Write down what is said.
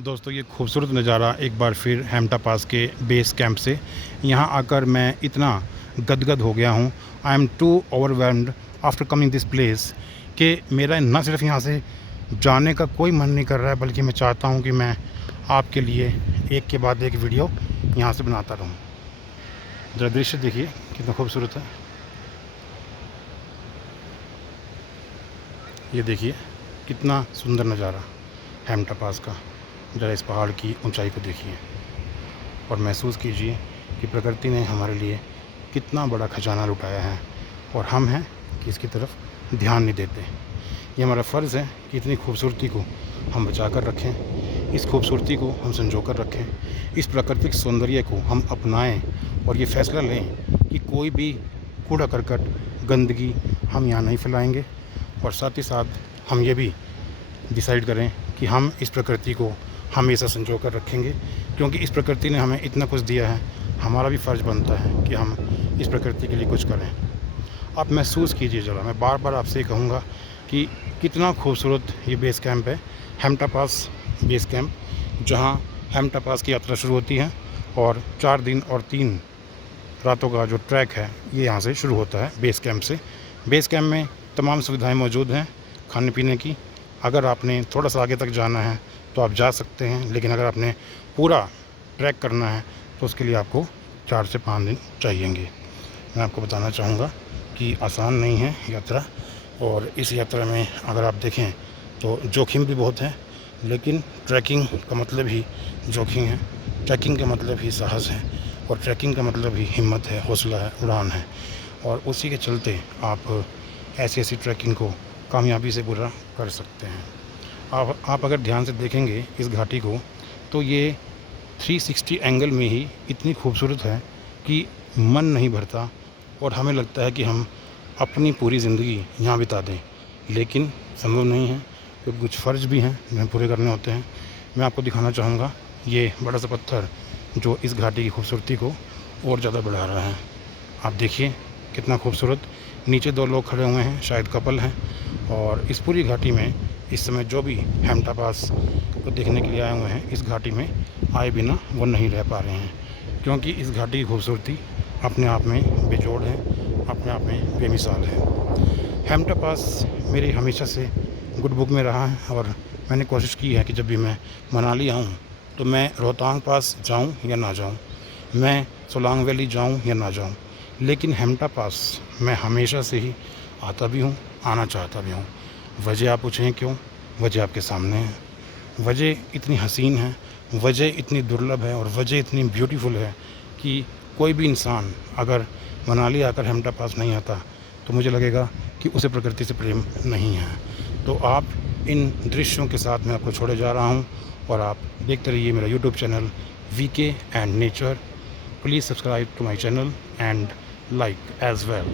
दोस्तों ये खूबसूरत नज़ारा एक बार फिर हैम्टा पास के बेस कैंप से यहाँ आकर मैं इतना गदगद हो गया हूँ। I am too overwhelmed after coming this place कि मेरा न सिर्फ यहाँ से जाने का कोई मन नहीं कर रहा है, बल्कि मैं चाहता हूँ कि मैं आपके लिए एक के बाद एक वीडियो यहाँ से बनाता रहूँ। ज़रा दृश्य देखिए कितना खूबसूरत है। ये देखिए कितना सुंदर नज़ारा हैम्टा पास का। ज़रा इस पहाड़ की ऊंचाई को देखिए और महसूस कीजिए कि प्रकृति ने हमारे लिए कितना बड़ा खजाना लुटाया है और हम हैं कि इसकी तरफ ध्यान नहीं देते। ये हमारा फ़र्ज़ है कि इतनी खूबसूरती को हम बचा कर रखें, इस खूबसूरती को हम संजो कर रखें, इस प्राकृतिक सौंदर्य को हम अपनाएं और ये फ़ैसला लें कि कोई भी कूड़ा करकट गंदगी हम यहाँ नहीं फैलाएंगे। और साथ ही साथ हम ये भी डिसाइड करें कि हम इस प्रकृति को हमेशा संजो कर रखेंगे, क्योंकि इस प्रकृति ने हमें इतना कुछ दिया है, हमारा भी फ़र्ज़ बनता है कि हम इस प्रकृति के लिए कुछ करें। आप महसूस कीजिए ज़रा, मैं बार बार आपसे कहूँगा कि कितना खूबसूरत ये बेस कैंप है, हैम्टा पास बेस कैंप, जहाँ हैम्टा पास की यात्रा शुरू होती है और 4 दिन और 3 रातों का जो ट्रैक है ये यहाँ से शुरू होता है बेस कैंप से। बेस कैंप में तमाम सुविधाएं मौजूद हैं खाने पीने की। अगर आपने थोड़ा सा आगे तक जाना है तो आप जा सकते हैं, लेकिन अगर आपने पूरा ट्रैक करना है तो उसके लिए आपको 4 से 5 दिन चाहिएंगे। मैं आपको बताना चाहूँगा कि आसान नहीं है यात्रा, और इस यात्रा में अगर आप देखें तो जोखिम भी बहुत है, लेकिन ट्रैकिंग का मतलब ही जोखिम है, ट्रैकिंग का मतलब ही साहस है, और ट्रैकिंग का मतलब ही हिम्मत है, हौसला है, उड़ान है। और उसी के चलते आप ऐसी ट्रैकिंग को कामयाबी से पूरा कर सकते हैं। आप अगर ध्यान से देखेंगे इस घाटी को तो ये 360 एंगल में ही इतनी खूबसूरत है कि मन नहीं भरता और हमें लगता है कि हम अपनी पूरी ज़िंदगी यहाँ बिता दें, लेकिन संभव नहीं है, क्योंकि कुछ फ़र्ज़ भी हैं जो पूरे करने होते हैं। मैं आपको दिखाना चाहूँगा ये बड़ा सा पत्थर जो इस घाटी की खूबसूरती को और ज़्यादा बढ़ा रहा है। आप देखिए कितना खूबसूरत। नीचे 2 लोग खड़े हुए हैं, शायद कपल हैं, और इस पूरी घाटी में इस समय जो भी हैम्टा पास को देखने के लिए आए हुए हैं, इस घाटी में आए बिना वो नहीं रह पा रहे हैं, क्योंकि इस घाटी की खूबसूरती अपने आप में बेजोड़ है, अपने आप में बेमिसाल है। हैम्टा पास मेरी हमेशा से गुड बुक में रहा है, और मैंने कोशिश की है कि जब भी मैं मनाली आऊँ तो मैं रोहतांग पास जाऊँ या ना जाऊँ, मैं सोलांग वैली जाऊँ या ना जाऊँ, लेकिन हैम्टा पास मैं हमेशा से ही आता भी हूँ, आना चाहता भी हूँ। वजह आप पूछें क्यों? वजह आपके सामने है। वजह इतनी हसीन है, वजह इतनी दुर्लभ है, और वजह इतनी ब्यूटीफुल है कि कोई भी इंसान अगर मनाली आकर हैम्टा पास नहीं आता तो मुझे लगेगा कि उसे प्रकृति से प्रेम नहीं है। तो आप इन दृश्यों के साथ मैं आपको छोड़े जा रहा हूँ, और आप देखते रहिए मेरा YouTube channel VK and nature. Please subscribe to my channel and like as well.